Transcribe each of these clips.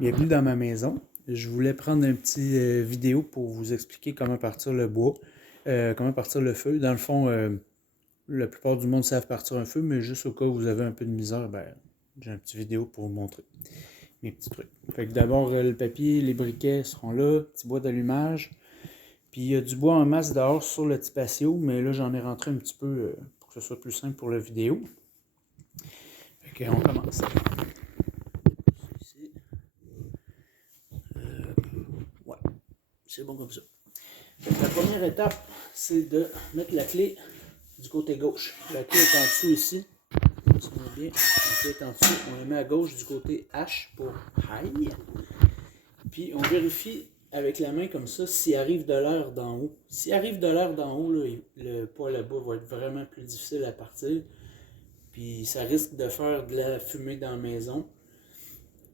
Bienvenue dans ma maison. Je voulais prendre un petit vidéo pour vous expliquer comment partir le bois, comment partir le feu. Dans le fond, la plupart du monde savent partir un feu, mais juste au cas où vous avez un peu de misère, j'ai un petit vidéo pour vous montrer mes petits trucs. Fait que d'abord, le papier, les briquets seront là, petit bois d'allumage. Puis il y a du bois en masse dehors sur le petit patio, mais là j'en ai rentré un petit peu pour que ce soit plus simple pour la vidéo. Fait qu'on commence. Ici. Ouais, c'est bon comme ça. La première étape, c'est de mettre la clé du côté gauche. La clé est en dessous ici. Si on est bien, la clé est en dessous. On la met à gauche du côté H pour high. Puis on vérifie avec la main comme ça s'il arrive de l'air d'en haut. S'il arrive de l'air d'en haut, là, le poêle à bois va être vraiment plus difficile à partir. Puis ça risque de faire de la fumée dans la maison.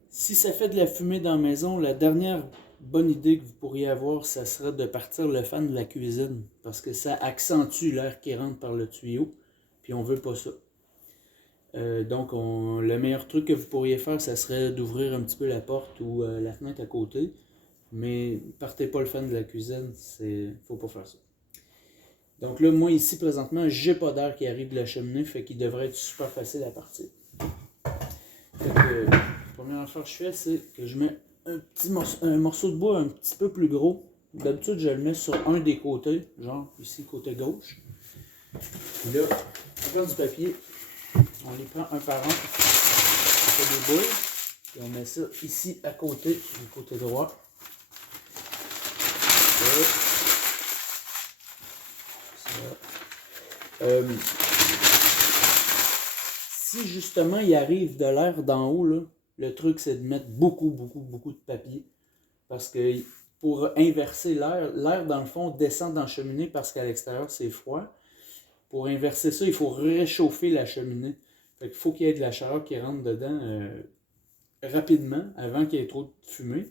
Si ça fait de la fumée dans la maison, la dernière bonne idée que vous pourriez avoir, ça serait de partir le fan de la cuisine. Parce que ça accentue l'air qui rentre par le tuyau. Puis on veut pas ça. Donc le meilleur truc que vous pourriez faire, ça serait d'ouvrir un petit peu la porte ou la fenêtre à côté. Mais partez pas le fan de la cuisine, faut pas faire ça. Donc là, moi ici présentement, j'ai pas d'air qui arrive de la cheminée, fait qu'il devrait être super facile à partir. Fait que, la première affaire que je fais, c'est que je mets un morceau de bois un petit peu plus gros. D'habitude, je le mets sur un des côtés, genre ici, côté gauche. Puis là, on prend du papier, on les prend un par un, on fait des boules, et on met ça ici à côté, du côté droit. Si justement il arrive de l'air d'en haut, là, le truc c'est de mettre beaucoup de papier. Parce que pour inverser l'air dans le fond descend dans la cheminée parce qu'à l'extérieur c'est froid. Pour inverser ça, il faut réchauffer la cheminée. Fait qu'il faut qu'il y ait de la chaleur qui rentre dedans rapidement avant qu'il y ait trop de fumée.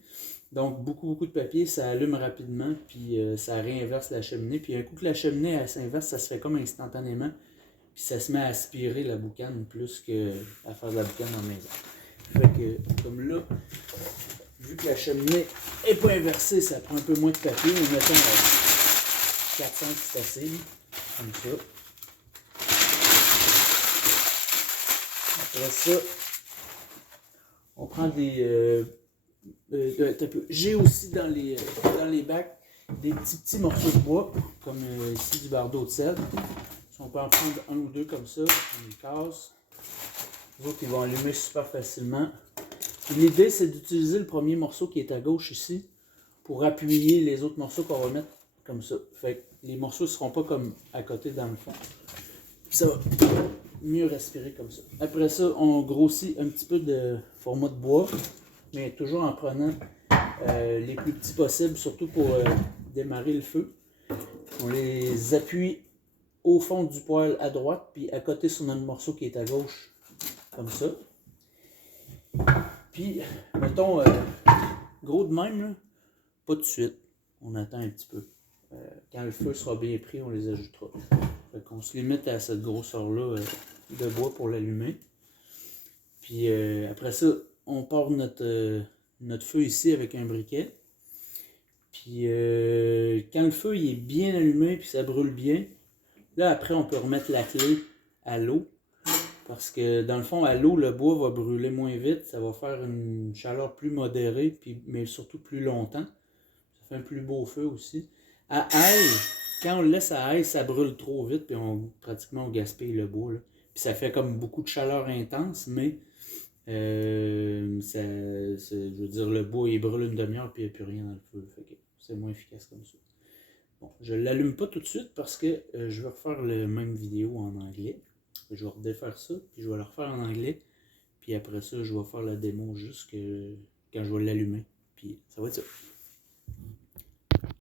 Donc beaucoup de papier, ça allume rapidement, puis ça réinverse la cheminée. Puis un coup que la cheminée elle s'inverse, ça se fait comme instantanément. Puis ça se met à aspirer la boucane plus qu'à faire de la boucane en maison. Fait que comme là, vu que la cheminée n'est pas inversée, ça prend un peu moins de papier. Mais mettons 4-5 c'est assez, comme ça. Après ça, on prend des... j'ai aussi dans les bacs des petits morceaux de bois, comme ici du bardeau de cèdre. On peut en prendre un ou deux comme ça, on les casse. Les autres, ils vont allumer super facilement. L'idée, c'est d'utiliser le premier morceau qui est à gauche ici pour appuyer les autres morceaux qu'on va mettre comme ça. Fait que les morceaux ne seront pas comme à côté dans le fond. Puis ça va mieux respirer comme ça. Après ça, on grossit un petit peu de format de bois, mais toujours en prenant les plus petits possibles, surtout pour démarrer le feu. On les appuie au fond du poêle à droite, puis à côté sur notre morceau qui est à gauche, comme ça. Puis, mettons, gros de même, là, pas tout de suite. On attend un petit peu. Quand le feu sera bien pris, on les ajoutera. Fait qu'on se limite à cette grosseur-là de bois pour l'allumer. Puis après ça, on part notre feu ici avec un briquet. Puis quand le feu il est bien allumé puis ça brûle bien, là après on peut remettre la clé à l'eau. Parce que dans le fond, à l'eau, le bois va brûler moins vite. Ça va faire une chaleur plus modérée, mais surtout plus longtemps. Ça fait un plus beau feu aussi. À ail, quand on le laisse à ail, ça brûle trop vite, puis pratiquement on gaspille le bois. Là. Puis ça fait comme beaucoup de chaleur intense, mais je veux dire, le bois il brûle une demi-heure, puis il n'y a plus rien dans le feu. Fait que c'est moins efficace comme ça. Bon, je ne l'allume pas tout de suite parce que je vais refaire la même vidéo en anglais. Je vais redéfaire ça, puis je vais le refaire en anglais. Puis après ça, je vais faire la démo juste quand je vais l'allumer. Puis ça va être ça.